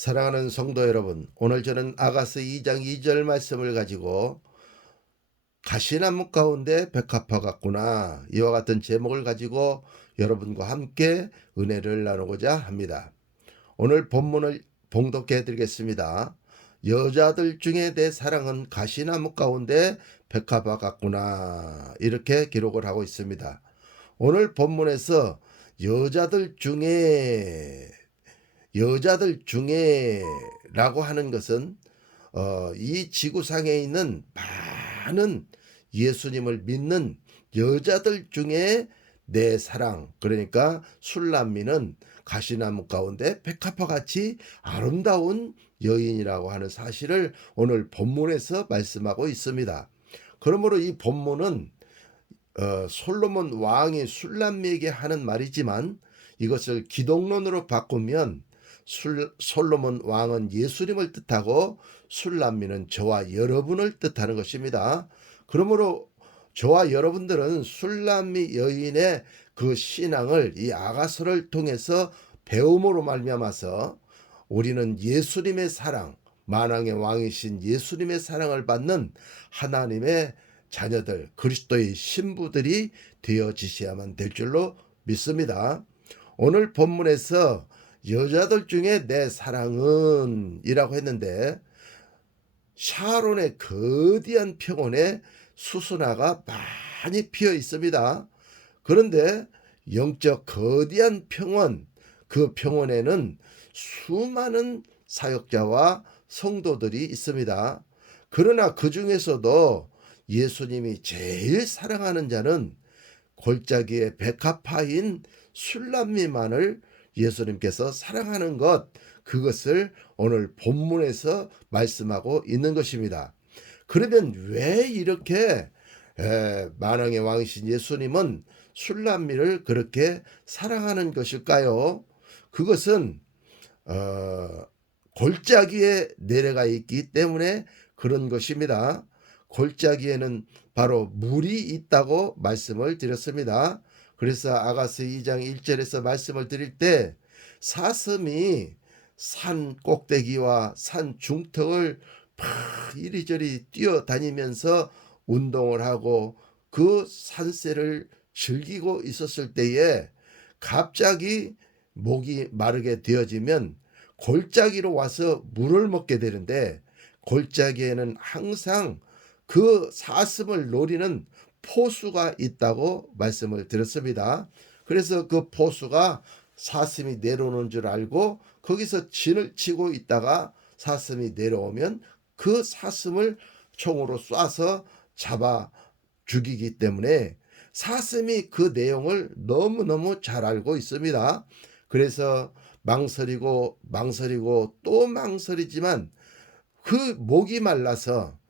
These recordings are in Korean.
사랑하는 성도 여러분, 오늘 저는 아가서 2장 2절 말씀을 가지고 가시나무 가운데 백합화 같구나, 이와 같은 제목을 가지고 여러분과 함께 은혜를 나누고자 합니다. 오늘 본문을 봉독해 드리겠습니다. 여자들 중에 내 사랑은 가시나무 가운데 백합화 같구나, 이렇게 기록을 하고 있습니다. 오늘 본문에서 여자들 중에라고 하는 것은 이 지구상에 있는 많은 예수님을 믿는 여자들 중에 내 사랑, 그러니까 술람미는 가시나무 가운데 백합화 같이 아름다운 여인이라고 하는 사실을 오늘 본문에서 말씀하고 있습니다. 그러므로 이 본문은 솔로몬 왕이 술람미에게 하는 말이지만 이것을 기독론으로 바꾸면 솔로몬 왕은 예수님을 뜻하고 술람미는 저와 여러분을 뜻하는 것입니다. 그러므로 저와 여러분들은 술람미 여인의 그 신앙을 이 아가서를 통해서 배움으로 말미암아서 우리는 예수님의 사랑, 만왕의 왕이신 예수님의 사랑을 받는 하나님의 자녀들, 그리스도의 신부들이 되어지셔야만 될 줄로 믿습니다. 오늘 본문에서 여자들 중에 내 사랑은 이라고 했는데, 샤론의 거대한 평원에 수수나가 많이 피어 있습니다. 그런데 영적 거대한 평원, 그 평원에는 수많은 사역자와 성도들이 있습니다. 그러나 그 중에서도 예수님이 제일 사랑하는 자는 골짜기의 백합화인 술람미만을 예수님께서 사랑하는 것, 그것을 오늘 본문에서 말씀하고 있는 것입니다. 그러면 왜 이렇게 만왕의 왕이신 예수님은 술람미를 그렇게 사랑하는 것일까요? 그것은 골짜기에 내려가 있기 때문에 그런 것입니다. 골짜기에는 바로 물이 있다고 말씀을 드렸습니다. 그래서 아가서 2장 1절에서 말씀을 드릴 때 사슴이 산 꼭대기와 산 중턱을 막 이리저리 뛰어다니면서 운동을 하고 그 산세를 즐기고 있었을 때에 갑자기 목이 마르게 되어지면 골짜기로 와서 물을 먹게 되는데, 골짜기에는 항상 그 사슴을 노리는 포수가 있다고 말씀을 드렸습니다. 그래서 그 포수가 사슴이 내려오는 줄 알고 거기서 진을 치고 있다가 사슴이 내려오면 그 사슴을 총으로 쏴서 잡아 죽이기 때문에 사슴이 그 내용을 너무너무 잘 알고 있습니다. 그래서 망설이고 또 망설이지만 그 목이 말라서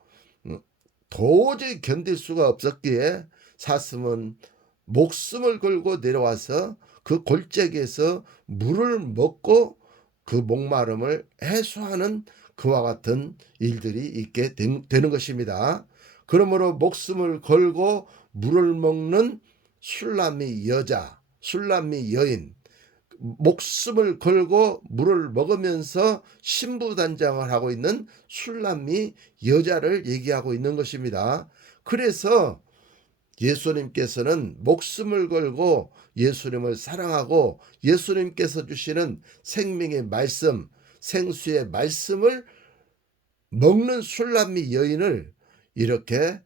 도저히 견딜 수가 없었기에 사슴은 목숨을 걸고 내려와서 그 골짜기에서 물을 먹고 그 목마름을 해소하는 그와 같은 일들이 있게 되는 것입니다. 그러므로 목숨을 걸고 물을 먹는 술람미 여자, 술람미 여인, 목숨을 걸고 물을 먹으면서 신부단장을 하고 있는 술람미 여자를 얘기하고 있는 것입니다. 그래서 예수님께서는 목숨을 걸고 예수님을 사랑하고 예수님께서 주시는 생명의 말씀, 생수의 말씀을 먹는 술람미 여인을 이렇게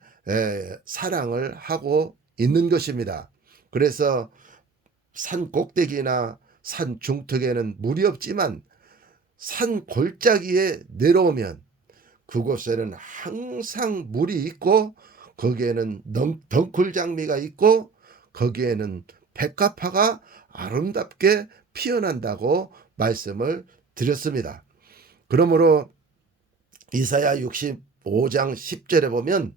사랑을 하고 있는 것입니다. 그래서 산 꼭대기나 산 중턱에는 물이 없지만 산 골짜기에 내려오면 그곳에는 항상 물이 있고 거기에는 덩굴장미가 있고 거기에는 백합화가 아름답게 피어난다고 말씀을 드렸습니다. 그러므로 이사야 65장 10절에 보면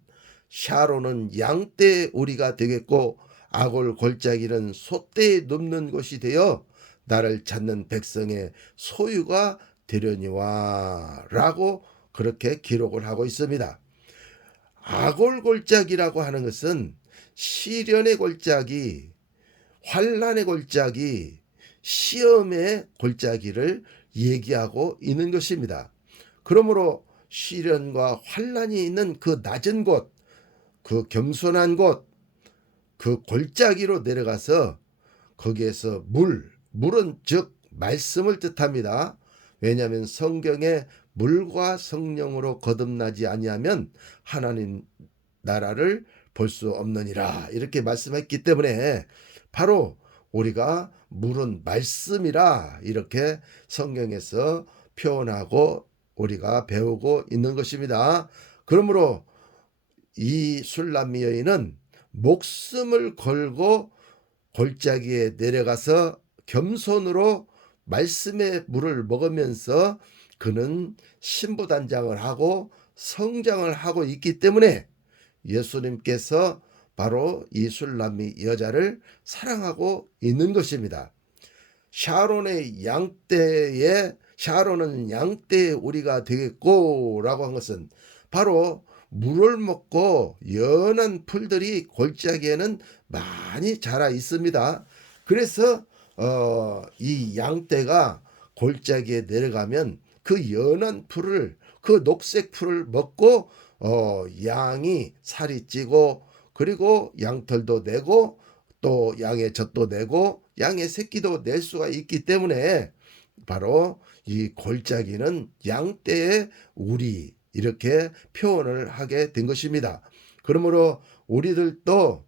샤론은 양떼의 우리가 되겠고 아골 골짜기는 소떼에 눕는 곳이 되어 나를 찾는 백성의 소유가 되려니와 라고 그렇게 기록을 하고 있습니다. 아골 골짜기라고 하는 것은 시련의 골짜기, 환난의 골짜기, 시험의 골짜기를 얘기하고 있는 것입니다. 그러므로 시련과 환란이 있는 그 낮은 곳, 그 겸손한 곳, 그 골짜기로 내려가서 거기에서 물은 즉 말씀을 뜻합니다. 왜냐하면 성경에 물과 성령으로 거듭나지 아니하면 하나님 나라를 볼 수 없느니라 이렇게 말씀했기 때문에 바로 우리가 물은 말씀이라 이렇게 성경에서 표현하고 우리가 배우고 있는 것입니다. 그러므로 이 술람미 여인은 목숨을 걸고 골짜기에 내려가서 겸손으로 말씀의 물을 먹으면서 그는 신부단장을 하고 성장을 하고 있기 때문에 예수님께서 바로 이 술람미 여자를 사랑하고 있는 것입니다. 샤론의 양떼에 샤론은 양떼의 우리가 되겠고 라고 한 것은 바로 물을 먹고 연한 풀들이 골짜기에는 많이 자라 있습니다. 그래서 이 양떼가 골짜기에 내려가면 그 연한 풀을 그 녹색 풀을 먹고 양이 살이 찌고 그리고 양털도 내고 또 양의 젖도 내고 양의 새끼도 낼 수가 있기 때문에 바로 이 골짜기는 양떼의 우리 이렇게 표현을 하게 된 것입니다. 그러므로 우리들도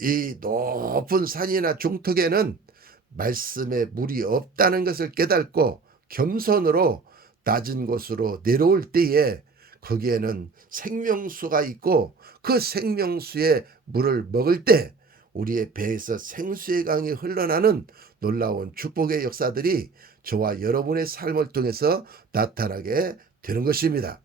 이 높은 산이나 중턱에는 말씀의 물이 없다는 것을 깨닫고 겸손으로 낮은 곳으로 내려올 때에 거기에는 생명수가 있고 그 생명수의 물을 먹을 때 우리의 배에서 생수의 강이 흘러나는 놀라운 축복의 역사들이 저와 여러분의 삶을 통해서 나타나게 되는 것입니다.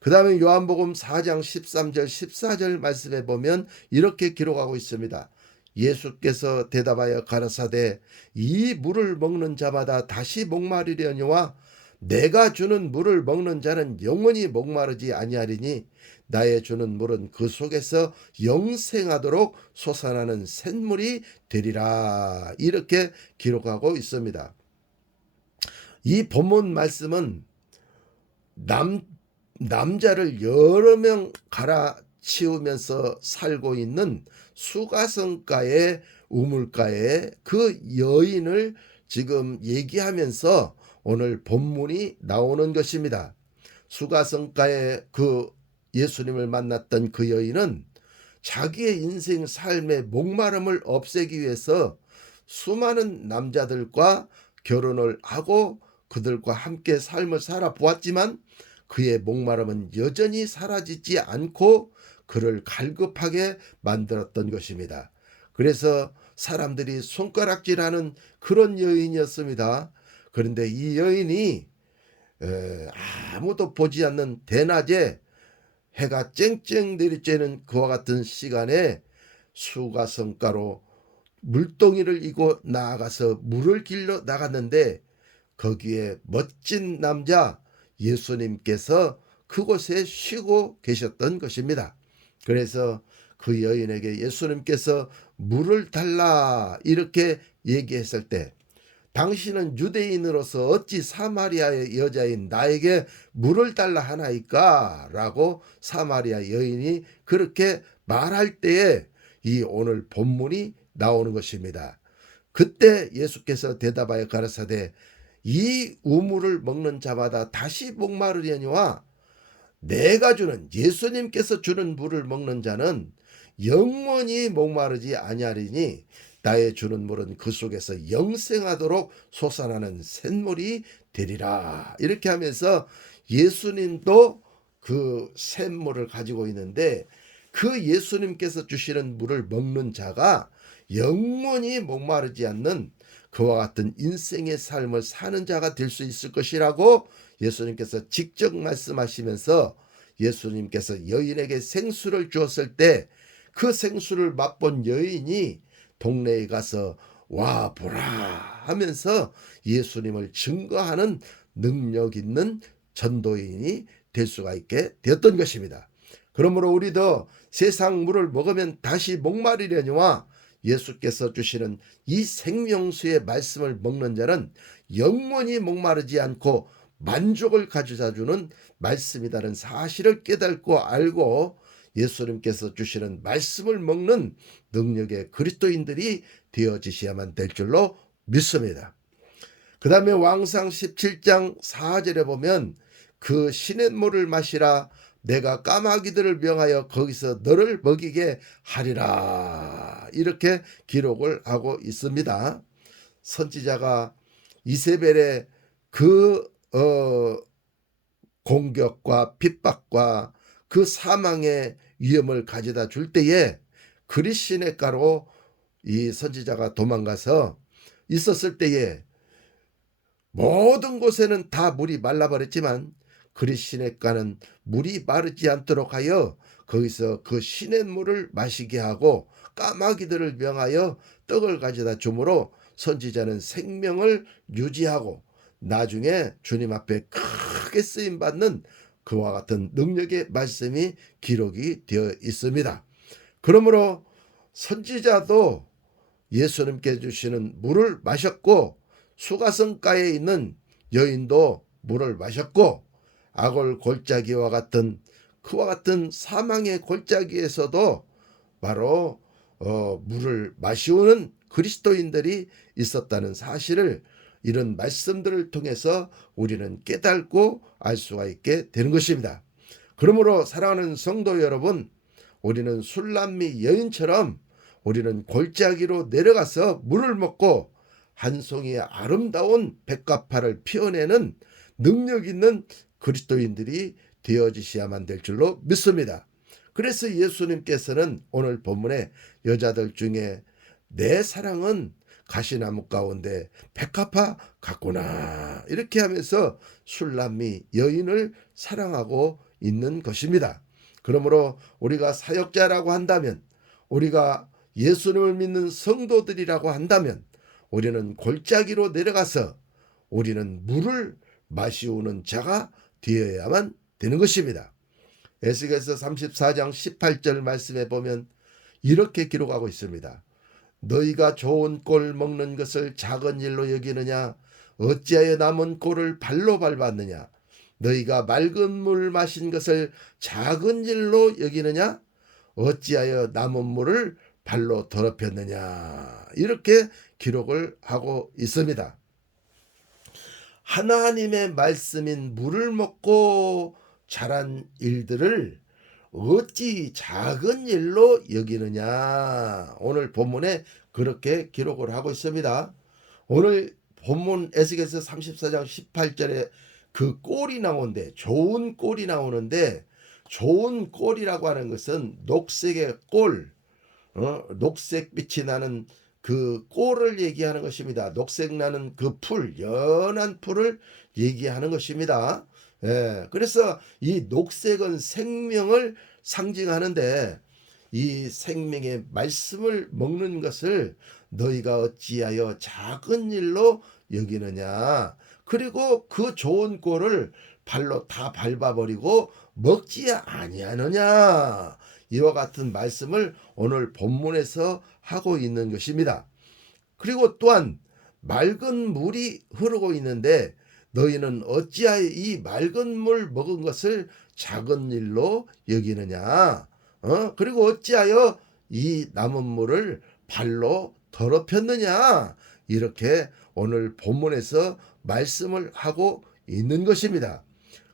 그 다음에 요한복음 4장 13절 14절 말씀에 보면 이렇게 기록하고 있습니다. 예수께서 대답하여 가라사대 이 물을 먹는 자마다 다시 목마르려니와 내가 주는 물을 먹는 자는 영원히 목마르지 아니하리니 나의 주는 물은 그 속에서 영생하도록 솟아나는 샘물이 되리라 이렇게 기록하고 있습니다. 이 본문 말씀은 남자를 여러 명 갈아치우면서 살고 있는 수가성가의 우물가의 그 여인을 지금 얘기하면서 오늘 본문이 나오는 것입니다. 수가성가의 그 예수님을 만났던 그 여인은 자기의 인생 삶의 목마름을 없애기 위해서 수많은 남자들과 결혼을 하고 그들과 함께 삶을 살아보았지만 그의 목마름은 여전히 사라지지 않고 그를 갈급하게 만들었던 것입니다. 그래서 사람들이 손가락질하는 그런 여인이었습니다. 그런데 이 여인이 아무도 보지 않는 대낮에 해가 쨍쨍 내리쬐는 그와 같은 시간에 수가성가로 물동이를 이고 나아가서 물을 길러 나갔는데 거기에 멋진 남자 예수님께서 그곳에 쉬고 계셨던 것입니다. 그래서 그 여인에게 예수님께서 물을 달라 이렇게 얘기했을 때 당신은 유대인으로서 어찌 사마리아의 여자인 나에게 물을 달라 하나이까? 라고 사마리아 여인이 그렇게 말할 때에 이 오늘 본문이 나오는 것입니다. 그때 예수께서 대답하여 가라사대 이 우물을 먹는 자마다 다시 목마르려니와 내가 주는 예수님께서 주는 물을 먹는 자는 영원히 목마르지 아니하리니 나의 주는 물은 그 속에서 영생하도록 솟아나는 샘물이 되리라. 이렇게 하면서 예수님도 그 샘물을 가지고 있는데 그 예수님께서 주시는 물을 먹는 자가 영원히 목마르지 않는 그와 같은 인생의 삶을 사는 자가 될 수 있을 것이라고 예수님께서 직접 말씀하시면서 예수님께서 여인에게 생수를 주었을 때 그 생수를 맛본 여인이 동네에 가서 와 보라 하면서 예수님을 증거하는 능력 있는 전도인이 될 수가 있게 되었던 것입니다. 그러므로 우리도 세상 물을 먹으면 다시 목마르려니와 예수께서 주시는 이 생명수의 말씀을 먹는 자는 영원히 목마르지 않고 만족을 가져다 주는 말씀이라는 사실을 깨닫고 알고 예수님께서 주시는 말씀을 먹는 능력의 그리스도인들이 되어지셔야만 될 줄로 믿습니다. 그 다음에 왕상 17장 4절에 보면 그 시냇물을 마시라 내가 까마귀들을 명하여 거기서 너를 먹이게 하리라 이렇게 기록을 하고 있습니다. 선지자가 이세벨의 그 공격과 핍박과 그 사망의 위험을 가져다 줄 때에 그리시네가로 이 선지자가 도망가서 있었을 때에 모든 곳에는 다 물이 말라버렸지만 그리시네가는 물이 마르지 않도록 하여 거기서 그 시냇물을 마시게 하고 까마귀들을 명하여 떡을 가져다 주므로 선지자는 생명을 유지하고 나중에 주님 앞에 크게 쓰임받는 그와 같은 능력의 말씀이 기록이 되어 있습니다. 그러므로 선지자도 예수님께 주시는 물을 마셨고 수가성가에 있는 여인도 물을 마셨고 악을 골짜기와 같은 그와 같은 사망의 골짜기에서도 바로 물을 마시우는 그리스도인들이 있었다는 사실을 이런 말씀들을 통해서 우리는 깨닫고 알 수가 있게 되는 것입니다. 그러므로 사랑하는 성도 여러분, 우리는 술람미 여인처럼 우리는 골짜기로 내려가서 물을 먹고 한 송이의 아름다운 백합화를 피워내는 능력 있는 그리스도인들이 되어지셔야만 될 줄로 믿습니다. 그래서 예수님께서는 오늘 본문에 여자들 중에 내 사랑은 가시나무 가운데 백합화 같구나 이렇게 하면서 술람미 여인을 사랑하고 있는 것입니다. 그러므로 우리가 사역자라고 한다면, 우리가 예수님을 믿는 성도들이라고 한다면 우리는 골짜기로 내려가서 우리는 물을 마시우는 자가 되어야만 되는 것입니다. 에스겔서 34장 18절 말씀에 보면 이렇게 기록하고 있습니다. 너희가 좋은 꼴 먹는 것을 작은 일로 여기느냐? 어찌하여 남은 꼴을 발로 밟았느냐? 너희가 맑은 물 마신 것을 작은 일로 여기느냐? 어찌하여 남은 물을 발로 더럽혔느냐? 이렇게 기록을 하고 있습니다. 하나님의 말씀인 물을 먹고 자란 일들을 어찌 작은 일로 여기느냐. 오늘 본문에 그렇게 기록을 하고 있습니다. 오늘 본문 에스겔서 34장 18절에 그 꼴이 나오는데, 좋은 꼴이 나오는데, 좋은 꼴이라고 하는 것은 녹색의 꼴, 녹색빛이 나는 그 꼴을 얘기하는 것입니다. 녹색 나는 그 풀, 연한 풀을 얘기하는 것입니다. 예, 그래서 이 녹색은 생명을 상징하는데 이 생명의 말씀을 먹는 것을 너희가 어찌하여 작은 일로 여기느냐. 그리고 그 좋은 꼴을 발로 다 밟아버리고 먹지 아니하느냐. 이와 같은 말씀을 오늘 본문에서 하고 있는 것입니다. 그리고 또한 맑은 물이 흐르고 있는데 너희는 어찌하여 이 맑은 물 먹은 것을 작은 일로 여기느냐. 그리고 어찌하여 이 남은 물을 발로 더럽혔느냐. 이렇게 오늘 본문에서 말씀을 하고 있는 것입니다.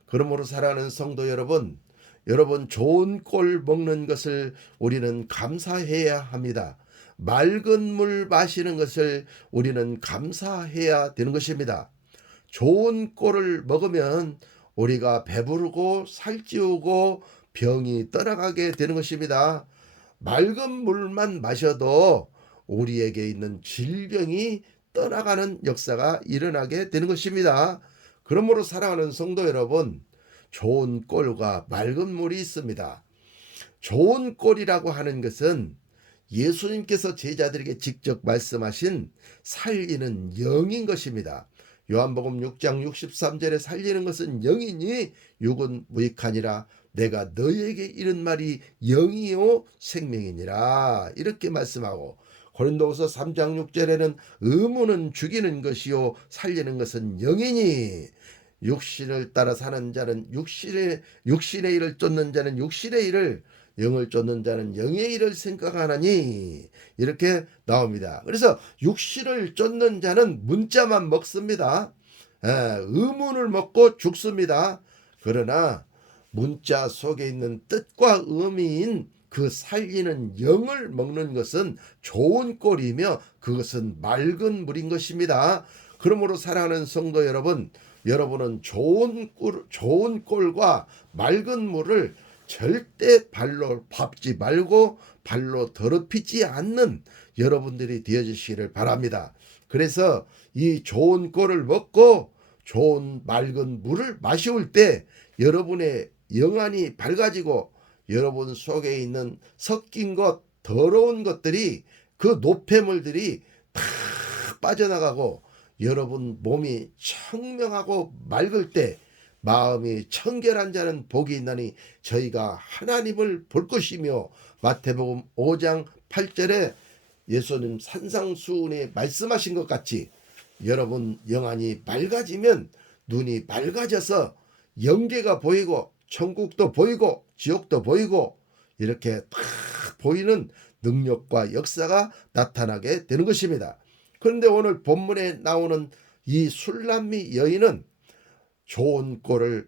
그러므로 사랑하는 성도 여러분, 여러분 좋은 꼴 먹는 것을 우리는 감사해야 합니다. 맑은 물 마시는 것을 우리는 감사해야 되는 것입니다. 좋은 꼴을 먹으면 우리가 배부르고 살찌우고 병이 떠나가게 되는 것입니다. 맑은 물만 마셔도 우리에게 있는 질병이 떠나가는 역사가 일어나게 되는 것입니다. 그러므로 사랑하는 성도 여러분, 좋은 꼴과 맑은 물이 있습니다. 좋은 꼴이라고 하는 것은 예수님께서 제자들에게 직접 말씀하신 살리는 영인 것입니다. 요한복음 6장 63절에 살리는 것은 영이니 육은 무익하니라. 내가 너희에게 이른 말이 영이요 생명이니라. 이렇게 말씀하고 고린도후서 3장 6절에는 의무는 죽이는 것이요 살리는 것은 영이니 육신을 따라 사는 자는 육신의 일을 쫓는 자는 육신의 일을, 영을 쫓는 자는 영의 일을 생각하나니, 이렇게 나옵니다. 그래서 육신을 쫓는 자는 문자만 먹습니다. 의문을 먹고 죽습니다. 그러나 문자 속에 있는 뜻과 의미인 그 살리는 영을 먹는 것은 좋은 꼴이며 그것은 맑은 물인 것입니다. 그러므로 사랑하는 성도 여러분, 여러분은 좋은 꼴과 맑은 물을 절대 발로 밟지 말고 발로 더럽히지 않는 여러분들이 되어주시기를 바랍니다. 그래서 이 좋은 꼴을 먹고 좋은 맑은 물을 마시올 때 여러분의 영안이 밝아지고 여러분 속에 있는 섞인 것, 더러운 것들이, 그 노폐물들이 다 빠져나가고 여러분 몸이 청명하고 맑을 때 마음이 청결한 자는 복이 있나니 저희가 하나님을 볼 것이며, 마태복음 5장 8절에 예수님 산상수훈에 말씀하신 것 같이 여러분 영안이 맑아지면 눈이 밝아져서 영계가 보이고 천국도 보이고 지옥도 보이고 이렇게 딱 보이는 능력과 역사가 나타나게 되는 것입니다. 그런데 오늘 본문에 나오는 이 술람미 여인은 좋은 꼴을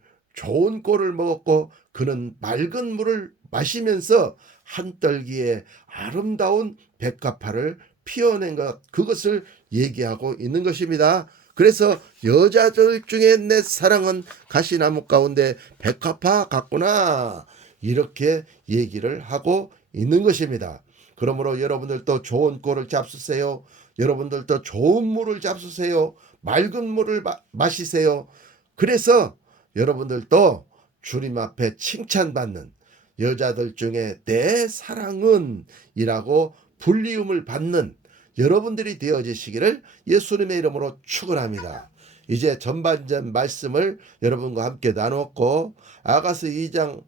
먹었고 그는 맑은 물을 마시면서 한떨기에 아름다운 백합화를 피워낸 것, 그것을 얘기하고 있는 것입니다. 그래서 여자들 중에 내 사랑은 가시나무 가운데 백합화 같구나, 이렇게 얘기를 하고 있는 것입니다. 그러므로 여러분들도 좋은 꼴을 잡수세요. 여러분들도 좋은 물을 잡수세요. 맑은 물을 마시세요. 그래서 여러분들도 주님 앞에 칭찬받는 여자들 중에 내 사랑은 이라고 불리움을 받는 여러분들이 되어지시기를 예수님의 이름으로 축원합니다. 이제 전반전 말씀을 여러분과 함께 나눴고, 아가서 2장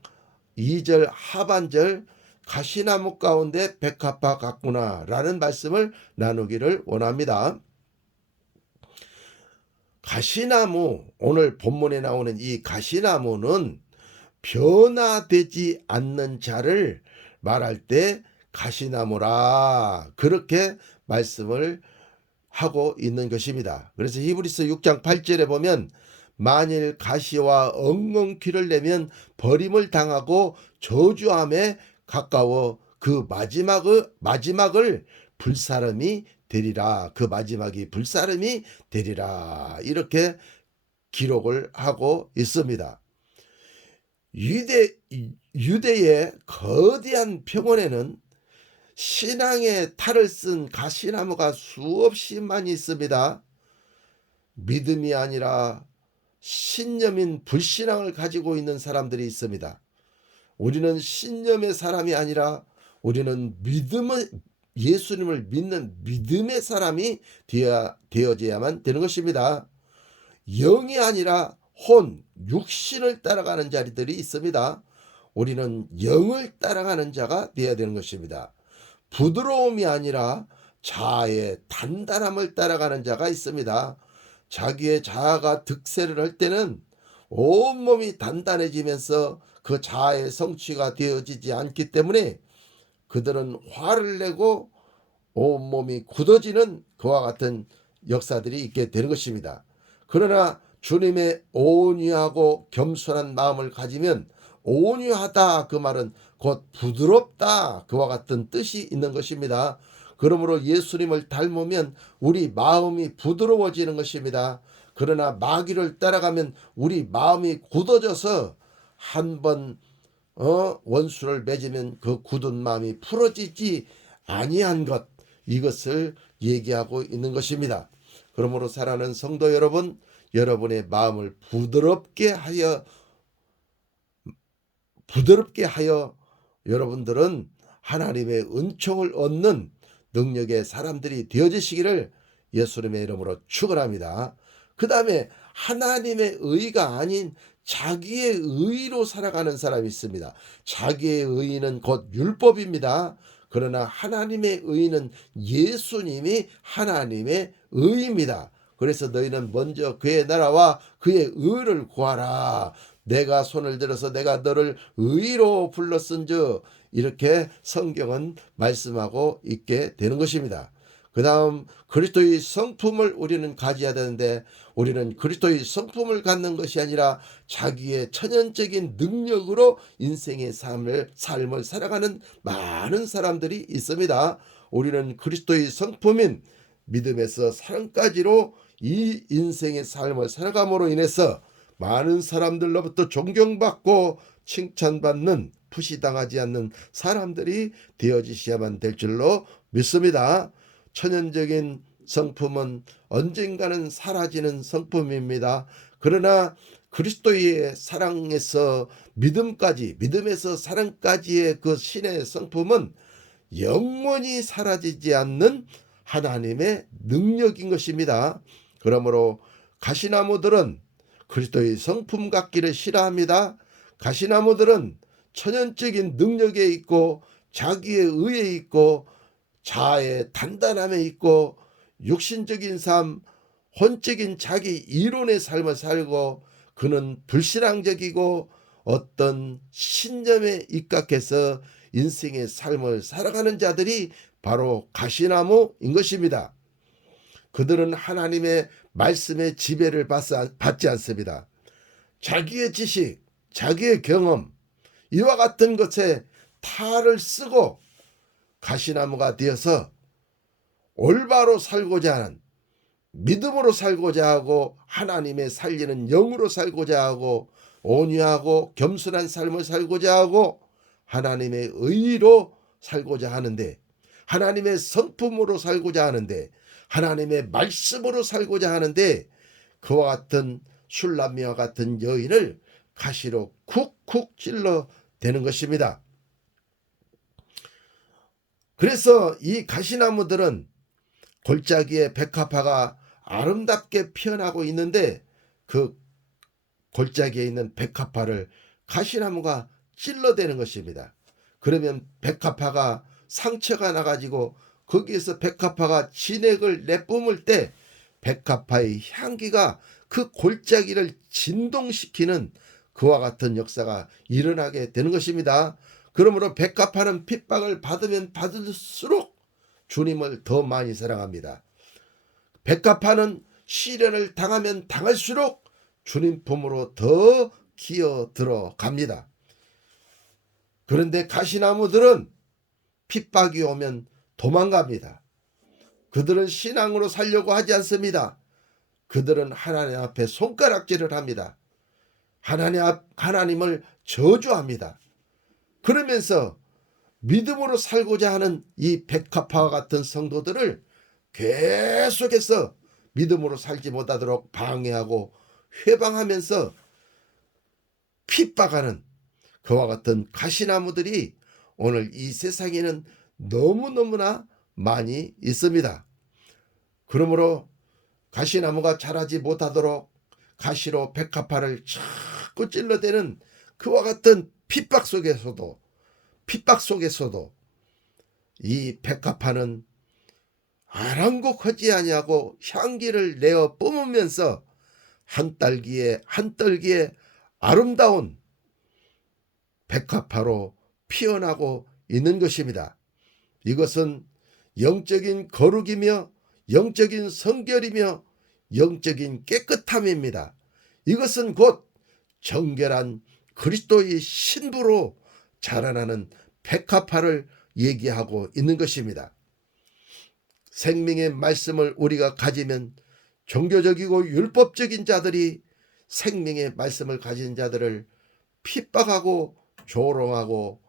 2절 하반절 가시나무 가운데 백합화 같구나 라는 말씀을 나누기를 원합니다. 가시나무, 오늘 본문에 나오는 이 가시나무는 변화되지 않는 자를 말할 때 가시나무라, 그렇게 말씀을 하고 있는 것입니다. 그래서 히브리서 6장 8절에 보면 만일 가시와 엉겅퀴를 내면 버림을 당하고 저주함에 가까워 그 마지막을 불사름이 되리라. 그 마지막이 불사름이 되리라. 이렇게 기록을 하고 있습니다. 유대의 거대한 병원에는 신앙의 탈을 쓴 가시나무가 수없이 많이 있습니다. 믿음이 아니라 신념인 불신앙을 가지고 있는 사람들이 있습니다. 우리는 신념의 사람이 아니라 우리는 예수님을 믿는 믿음의 사람이 되어져야만 되는 것입니다. 영이 아니라 육신을 따라가는 자들이 있습니다. 우리는 영을 따라가는 자가 되어야 되는 것입니다. 부드러움이 아니라 자아의 단단함을 따라가는 자가 있습니다. 자기의 자아가 득세를 할 때는 온몸이 단단해지면서 그 자아의 성취가 되어지지 않기 때문에 그들은 화를 내고 온몸이 굳어지는 그와 같은 역사들이 있게 되는 것입니다. 그러나 주님의 온유하고 겸손한 마음을 가지면, 온유하다 그 말은 곧 부드럽다 그와 같은 뜻이 있는 것입니다. 그러므로 예수님을 닮으면 우리 마음이 부드러워지는 것입니다. 그러나 마귀를 따라가면 우리 마음이 굳어져서 한번 원수를 맺으면 그 굳은 마음이 풀어지지 아니한 것, 이것을 얘기하고 있는 것입니다. 그러므로 사랑하는 성도 여러분, 여러분의 마음을 부드럽게 하여 여러분들은 하나님의 은총을 얻는 능력의 사람들이 되어지시기를 예수님의 이름으로 축원합니다. 그 다음에 하나님의 의가 아닌 자기의 의로 살아가는 사람이 있습니다. 자기의 의는 곧 율법입니다. 그러나 하나님의 의는 예수님이 하나님의 의입니다. 그래서 너희는 먼저 그의 나라와 그의 의를 구하라. 내가 손을 들어서 내가 너를 의로 불렀은즉, 이렇게 성경은 말씀하고 있게 되는 것입니다. 그 다음 그리스도의 성품을 우리는 가져야 되는데, 우리는 그리스도의 성품을 갖는 것이 아니라 자기의 천연적인 능력으로 인생의 삶을 살아가는 많은 사람들이 있습니다. 우리는 그리스도의 성품인 믿음에서 사랑까지로 이 인생의 삶을 살아감으로 인해서 많은 사람들로부터 존경받고 칭찬받는, 푸시당하지 않는 사람들이 되어지셔야만 될 줄로 믿습니다. 천연적인 성품은 언젠가는 사라지는 성품입니다. 그러나 그리스도의 사랑에서 믿음까지, 믿음에서 사랑까지의 그 신의 성품은 영원히 사라지지 않는 하나님의 능력인 것입니다. 그러므로 가시나무들은 그리스도의 성품 갖기를 싫어합니다. 가시나무들은 천연적인 능력에 있고 자기의 의에 있고 자아의 단단함에 있고 육신적인 삶, 혼적인 자기 이론의 삶을 살고, 그는 불신앙적이고 어떤 신념에 입각해서 인생의 삶을 살아가는 자들이 바로 가시나무인 것입니다. 그들은 하나님의 말씀의 지배를 받지 않습니다. 자기의 지식, 자기의 경험, 이와 같은 것에 탈을 쓰고 가시나무가 되어서 올바로 살고자 하는, 믿음으로 살고자 하고 하나님의 살리는 영으로 살고자 하고 온유하고 겸손한 삶을 살고자 하고 하나님의 의로 살고자 하는데, 하나님의 성품으로 살고자 하는데, 하나님의 말씀으로 살고자 하는데, 그와 같은 슐람미와 같은 여인을 가시로 쿡쿡 찔러 대는 것입니다. 그래서 이 가시나무들은 골짜기에 백합화가 아름답게 피어나고 있는데, 그 골짜기에 있는 백합화를 가시나무가 찔러대는 것입니다. 그러면 백합화가 상처가 나가지고 거기에서 백합화가 진액을 내뿜을 때 백합화의 향기가 그 골짜기를 진동시키는 그와 같은 역사가 일어나게 되는 것입니다. 그러므로 백합화는 핍박을 받으면 받을수록 주님을 더 많이 사랑합니다. 백합화는 시련을 당하면 당할수록 주님 품으로 더 기어 들어갑니다. 그런데 가시나무들은 핍박이 오면 도망갑니다. 그들은 신앙으로 살려고 하지 않습니다. 그들은 하나님 앞에 손가락질을 합니다. 하나님을 저주합니다. 그러면서 믿음으로 살고자 하는 이 백합화와 같은 성도들을 계속해서 믿음으로 살지 못하도록 방해하고 회방하면서 핍박하는 그와 같은 가시나무들이 오늘 이 세상에는 너무너무나 많이 있습니다. 그러므로 가시나무가 자라지 못하도록 가시로 백합화를 자꾸 찔러대는 그와 같은 핍박 속에서도 이 백합화는 아랑곳하지 아니하고 향기를 내어 뿜으면서 한 딸기에 한 떨기에 아름다운 백합화로 피어나고 있는 것입니다. 이것은 영적인 거룩이며 영적인 성결이며 영적인 깨끗함입니다. 이것은 곧 정결한 그리스도의 신부로 자라나는 백합화를 얘기하고 있는 것입니다. 생명의 말씀을 우리가 가지면 종교적이고 율법적인 자들이 생명의 말씀을 가진 자들을 핍박하고 조롱하고,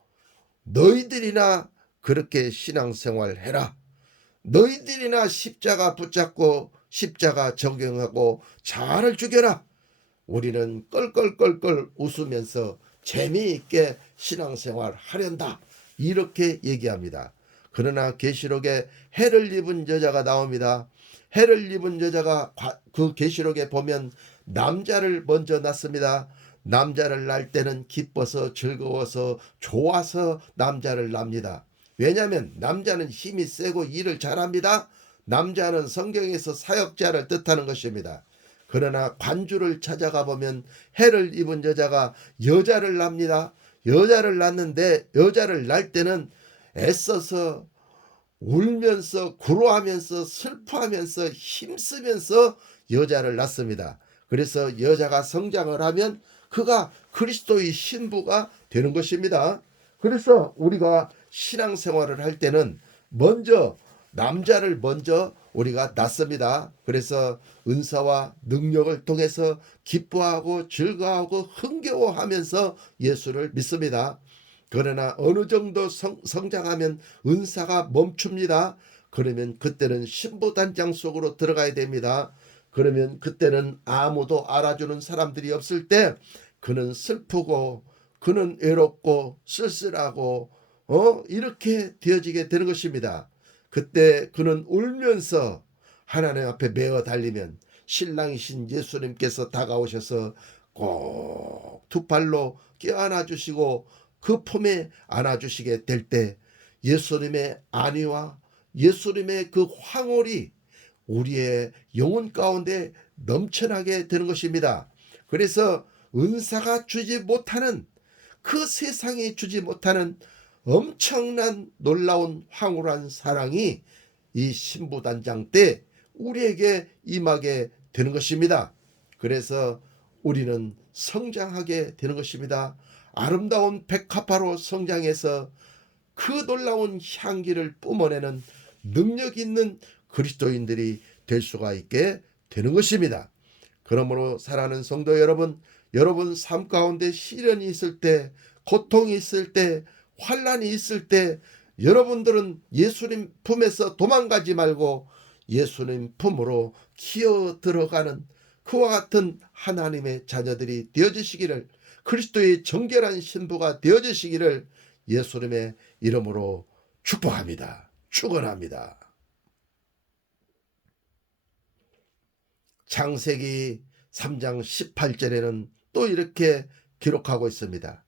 너희들이나 그렇게 신앙생활 해라, 너희들이나 십자가 붙잡고 십자가 적용하고 자아를 죽여라, 우리는 껄껄껄껄 웃으면서 재미있게 신앙생활 하련다, 이렇게 얘기합니다. 그러나 계시록에 해를 입은 여자가 나옵니다. 해를 입은 여자가 그 계시록에 보면 남자를 먼저 낳습니다. 남자를 낳을 때는 기뻐서 즐거워서 좋아서 남자를 낳습니다. 왜냐하면 남자는 힘이 세고 일을 잘합니다. 남자는 성경에서 사역자를 뜻하는 것입니다. 그러나 관주를 찾아가 보면 해를 입은 여자가 여자를 낳습니다. 여자를 낳는데 여자를 낳을 때는 애써서 울면서 구로하면서 슬퍼하면서 힘쓰면서 여자를 낳습니다. 그래서 여자가 성장을 하면 그가 그리스도의 신부가 되는 것입니다. 그래서 우리가 신앙생활을 할 때는 먼저 남자를 먼저 우리가 낳습니다. 그래서 은사와 능력을 통해서 기뻐하고 즐거워하고 흥겨워하면서 예수를 믿습니다. 그러나 어느 정도 성장하면 은사가 멈춥니다. 그러면 그때는 신부단장 속으로 들어가야 됩니다. 그러면 그때는 아무도 알아주는 사람들이 없을 때 그는 슬프고 그는 외롭고 쓸쓸하고 이렇게 되어지게 되는 것입니다. 그때 그는 울면서 하나님 앞에 메어 달리면 신랑이신 예수님께서 다가오셔서 꼭 두 팔로 껴안아 주시고 그 품에 안아주시게 될 때 예수님의 안위와 예수님의 그 황홀이 우리의 영혼 가운데 넘쳐나게 되는 것입니다. 그래서 은사가 주지 못하는 그 세상이 주지 못하는 엄청난 놀라운 황홀한 사랑이 이 신부단장 때 우리에게 임하게 되는 것입니다. 그래서 우리는 성장하게 되는 것입니다. 아름다운 백합화로 성장해서 그 놀라운 향기를 뿜어내는 능력 있는 그리스도인들이 될 수가 있게 되는 것입니다. 그러므로 사랑하는 성도 여러분, 여러분 삶 가운데 시련이 있을 때, 고통이 있을 때, 환난이 있을 때 여러분들은 예수님 품에서 도망가지 말고 예수님 품으로 기어 들어가는 그와 같은 하나님의 자녀들이 되어지시기를, 그리스도의 정결한 신부가 되어지시기를 예수님의 이름으로 축복합니다. 축원합니다. 창세기 3장 18절에는 또 이렇게 기록하고 있습니다.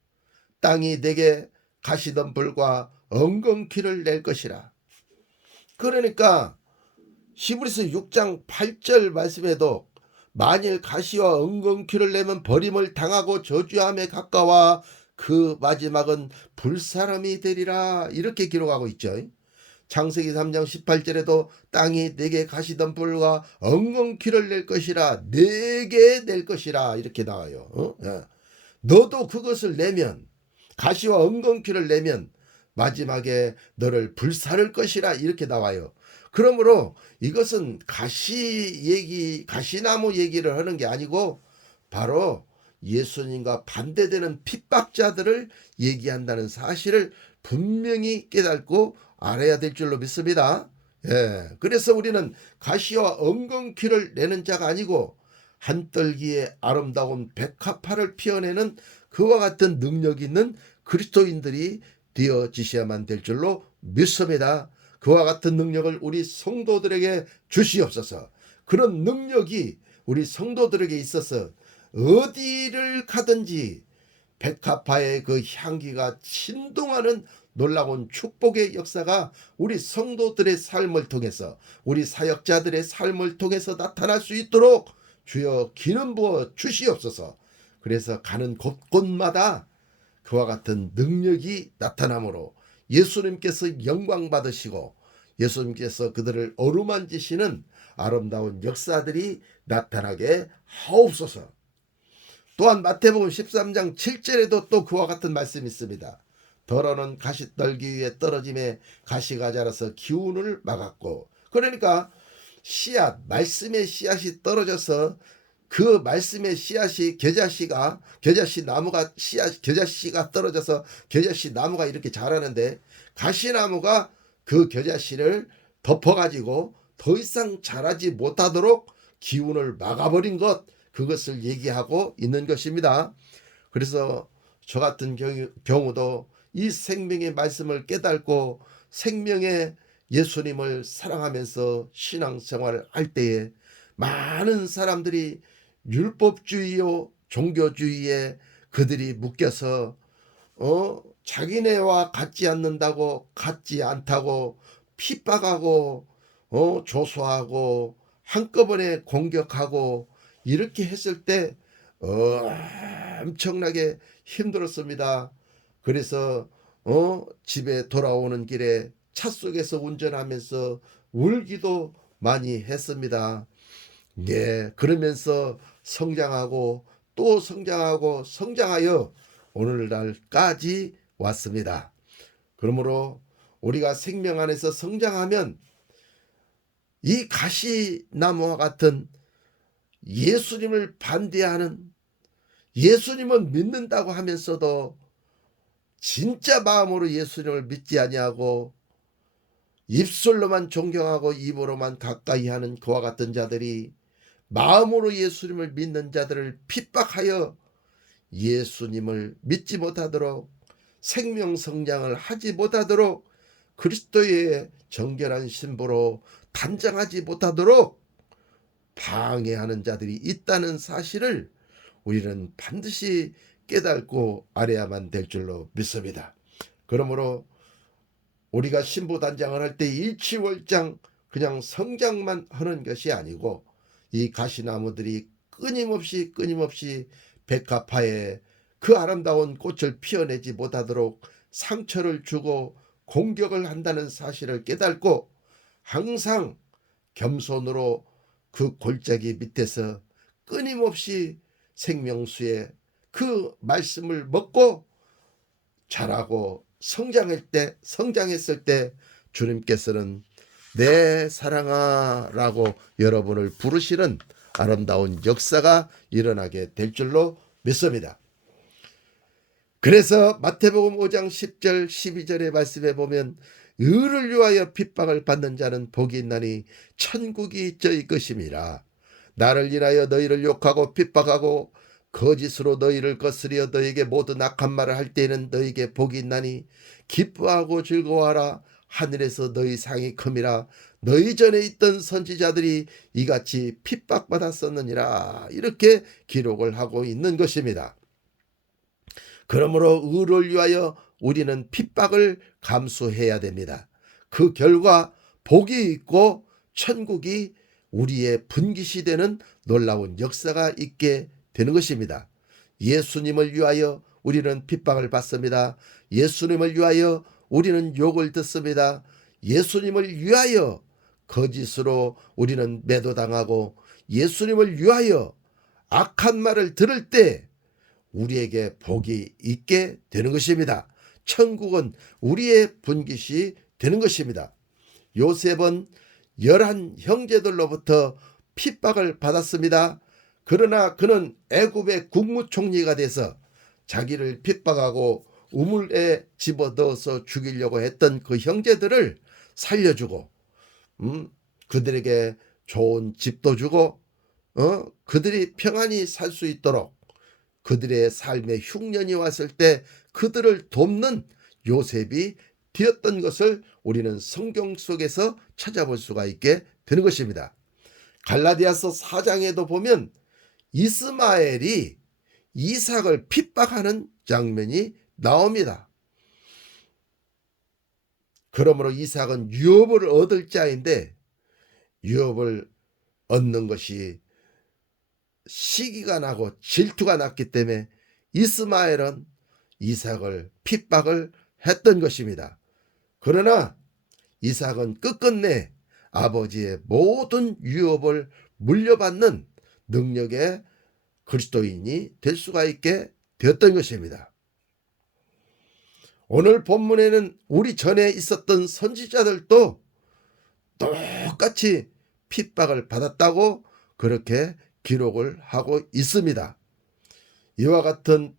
땅이 내게 가시덤불과 엉겅퀴를 낼 것이라. 그러니까 히브리서 6장 8절 말씀에도 만일 가시와 엉겅퀴를 내면 버림을 당하고 저주함에 가까워 그 마지막은 불사름이 되리라, 이렇게 기록하고 있죠. 창세기 3장 18절에도 땅이 내게 가시덤불과 엉겅퀴를 낼 것이라, 내게 낼 것이라 이렇게 나와요. 너도 그것을 내면, 가시와 엉겅퀴를 내면 마지막에 너를 불사를 것이라 이렇게 나와요. 그러므로 이것은 가시나무 얘기를 하는 게 아니고 바로 예수님과 반대되는 핍박자들을 얘기한다는 사실을 분명히 깨닫고 알아야 될 줄로 믿습니다. 그래서 우리는 가시와 엉겅퀴를 내는 자가 아니고 한떨기에 아름다운 백합화를 피워내는 그와 같은 능력 있는 그리스도인들이 되어지셔야만 될 줄로 믿습니다. 그와 같은 능력을 우리 성도들에게 주시옵소서. 그런 능력이 우리 성도들에게 있어서 어디를 가든지 백합화의 그 향기가 진동하는 놀라운 축복의 역사가 우리 성도들의 삶을 통해서, 우리 사역자들의 삶을 통해서 나타날 수 있도록 주여 기름 부어 주시옵소서. 그래서 가는 곳곳마다 그와 같은 능력이 나타나므로 예수님께서 영광 받으시고 예수님께서 그들을 어루만지시는 아름다운 역사들이 나타나게 하옵소서. 또한 마태복음 13장 7절에도 또 그와 같은 말씀이 있습니다. 더러는 가시떨기 위에 떨어짐에 가시가 자라서 기운을 막았고, 그러니까 씨앗, 말씀의 씨앗이 떨어져서 그 말씀의 씨앗이 겨자씨 나무가 겨자씨가 떨어져서 겨자씨 나무가 이렇게 자라는데 가시나무가 그 겨자씨를 덮어가지고 더 이상 자라지 못하도록 기운을 막아버린 것, 그것을 얘기하고 있는 것입니다. 그래서 저 같은 경우도 이 생명의 말씀을 깨닫고 생명의 예수님을 사랑하면서 신앙생활을 할 때에 많은 사람들이 율법주의요 종교주의에 그들이 묶여서 자기네와 같지 않는다고, 같지 않다고 핍박하고 조소하고 한꺼번에 공격하고 이렇게 했을 때 엄청나게 힘들었습니다. 그래서 집에 돌아오는 길에 차 속에서 운전하면서 울기도 많이 했습니다. 예, 그러면서 성장하고 또 성장하고 성장하여 오늘날까지 왔습니다. 그러므로 우리가 생명 안에서 성장하면 이 가시나무와 같은 예수님을 반대하는, 예수님은 믿는다고 하면서도 진짜 마음으로 예수님을 믿지 아니하고 입술로만 존경하고 입으로만 가까이 하는 그와 같은 자들이 마음으로 예수님을 믿는 자들을 핍박하여 예수님을 믿지 못하도록, 생명 성장을 하지 못하도록, 그리스도의 정결한 신부로 단장하지 못하도록 방해하는 자들이 있다는 사실을 우리는 반드시 깨닫고 알아야만 될 줄로 믿습니다. 그러므로 우리가 신부 단장을 할 때 일취월장 그냥 성장만 하는 것이 아니고 이 가시나무들이 끊임없이 백합화에 그 아름다운 꽃을 피워내지 못하도록 상처를 주고 공격을 한다는 사실을 깨닫고 항상 겸손으로 그 골짜기 밑에서 끊임없이 생명수의 그 말씀을 먹고 자라고 성장했을 때 주님께서는 내 사랑아 라고 여러분을 부르시는 아름다운 역사가 일어나게 될 줄로 믿습니다. 그래서 마태복음 5장 10절 12절의 말씀에 보면 의를 위하여 핍박을 받는 자는 복이 있나니 천국이 저희 것임이라. 나를 인하여 너희를 욕하고 핍박하고 거짓으로 너희를 거스려 너희에게 모든 악한 말을 할 때에는 너희에게 복이 있나니 기뻐하고 즐거워하라. 하늘에서 너희 상이 큼이라. 너희 전에 있던 선지자들이 이같이 핍박받았었느니라. 이렇게 기록을 하고 있는 것입니다. 그러므로 의를 위하여 우리는 핍박을 감수해야 됩니다. 그 결과 복이 있고 천국이 우리의 분깃이 되는 놀라운 역사가 있게 되는 것입니다. 예수님을 위하여 우리는 핍박을 받습니다. 예수님을 위하여 우리는 욕을 듣습니다. 예수님을 위하여 거짓으로 우리는 매도당하고 예수님을 위하여 악한 말을 들을 때 우리에게 복이 있게 되는 것입니다. 천국은 우리의 분깃이 되는 것입니다. 요셉은 11 형제들로부터 핍박을 받았습니다. 그러나 그는 애굽의 국무총리가 돼서 자기를 핍박하고 우물에 집어넣어서 죽이려고 했던 그 형제들을 살려주고 그들에게 좋은 집도 주고 그들이 평안히 살 수 있도록 그들의 삶에 흉년이 왔을 때 그들을 돕는 요셉이 되었던 것을 우리는 성경 속에서 찾아볼 수가 있게 되는 것입니다. 갈라디아서 4장에도 보면 이스마엘이 이삭을 핍박하는 장면이 나옵니다. 그러므로 이삭은 유업을 얻을 자인데 유업을 얻는 것이 시기가 나고 질투가 났기 때문에 이스마엘은 이삭을 핍박을 했던 것입니다. 그러나 이삭은 끝끝내 아버지의 모든 유업을 물려받는 능력의 그리스도인이 될 수가 있게 되었던 것입니다. 오늘 본문에는 우리 전에 있었던 선지자들도 똑같이 핍박을 받았다고 그렇게 기록을 하고 있습니다. 이와 같은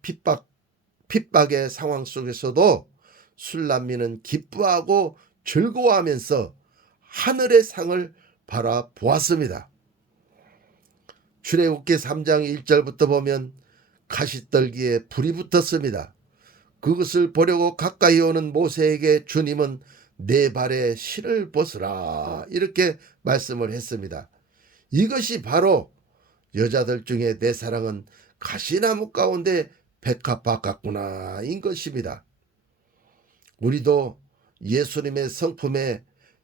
핍박의 상황 속에서도 술람미는 기뻐하고 즐거워하면서 하늘의 상을 바라보았습니다. 출애굽기 3장 1절부터 보면 가시떨기에 불이 붙었습니다. 그것을 보려고 가까이 오는 모세에게 주님은 내 발에 실을 벗으라 이렇게 말씀을 했습니다. 이것이 바로 여자들 중에 내 사랑은 가시나무 가운데 백합화 같구나 인 것입니다. 우리도 예수님의 성품에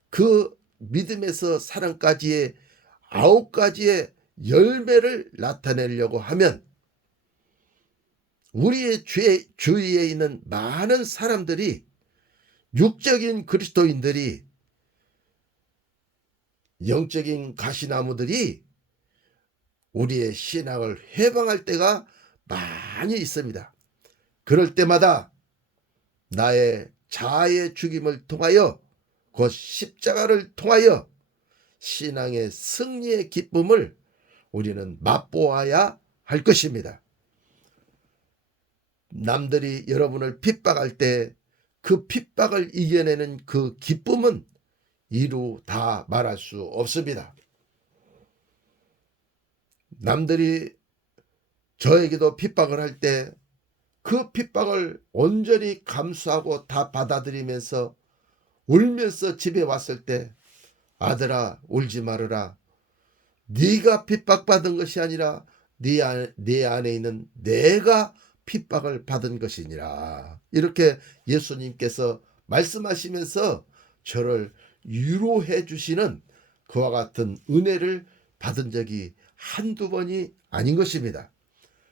그 믿음에서 사랑까지의 9가지의 열매를 나타내려고 하면 우리의 주위에 있는 많은 사람들이, 육적인 그리스도인들이, 영적인 가시나무들이 우리의 신앙을 해방할 때가 많이 있습니다. 그럴 때마다 나의 자아의 죽임을 통하여, 곧 십자가를 통하여 신앙의 승리의 기쁨을 우리는 맛보아야 할 것입니다. 남들이 여러분을 핍박할 때 그 핍박을 이겨내는 그 기쁨은 이루 다 말할 수 없습니다. 남들이 저에게도 핍박을 할 때 그 핍박을 온전히 감수하고 다 받아들이면서 울면서 집에 왔을 때, 아들아 울지 말아라. 네가 핍박받은 것이 아니라 네 안에 있는 내가 핍박을 받은 것이니라. 이렇게 예수님께서 말씀하시면서 저를 위로해 주시는 그와 같은 은혜를 받은 적이 한두 번이 아닌 것입니다.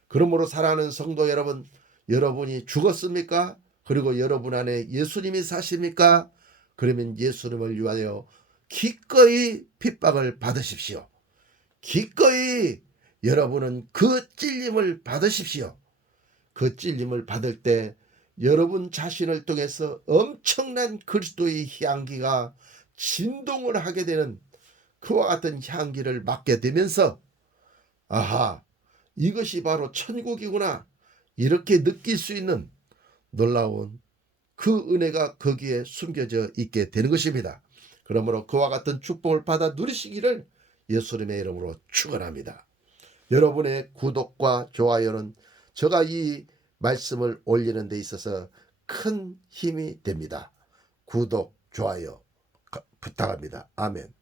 그러므로 사랑하는 성도 여러분, 여러분이 죽었습니까? 그리고 여러분 안에 예수님이 사십니까? 그러면 예수님을 위하여 기꺼이 핍박을 받으십시오. 기꺼이 여러분은 그 찔림을 받으십시오. 그 찔림을 받을 때 여러분 자신을 통해서 엄청난 그리스도의 향기가 진동을 하게 되는 그와 같은 향기를 맡게 되면서, 아하, 이것이 바로 천국이구나, 이렇게 느낄 수 있는 놀라운 그 은혜가 거기에 숨겨져 있게 되는 것입니다. 그러므로 그와 같은 축복을 받아 누리시기를 예수님의 이름으로 축원합니다. 여러분의 구독과 좋아요는 제가 이 말씀을 올리는 데 있어서 큰 힘이 됩니다. 구독, 좋아요 부탁합니다. 아멘.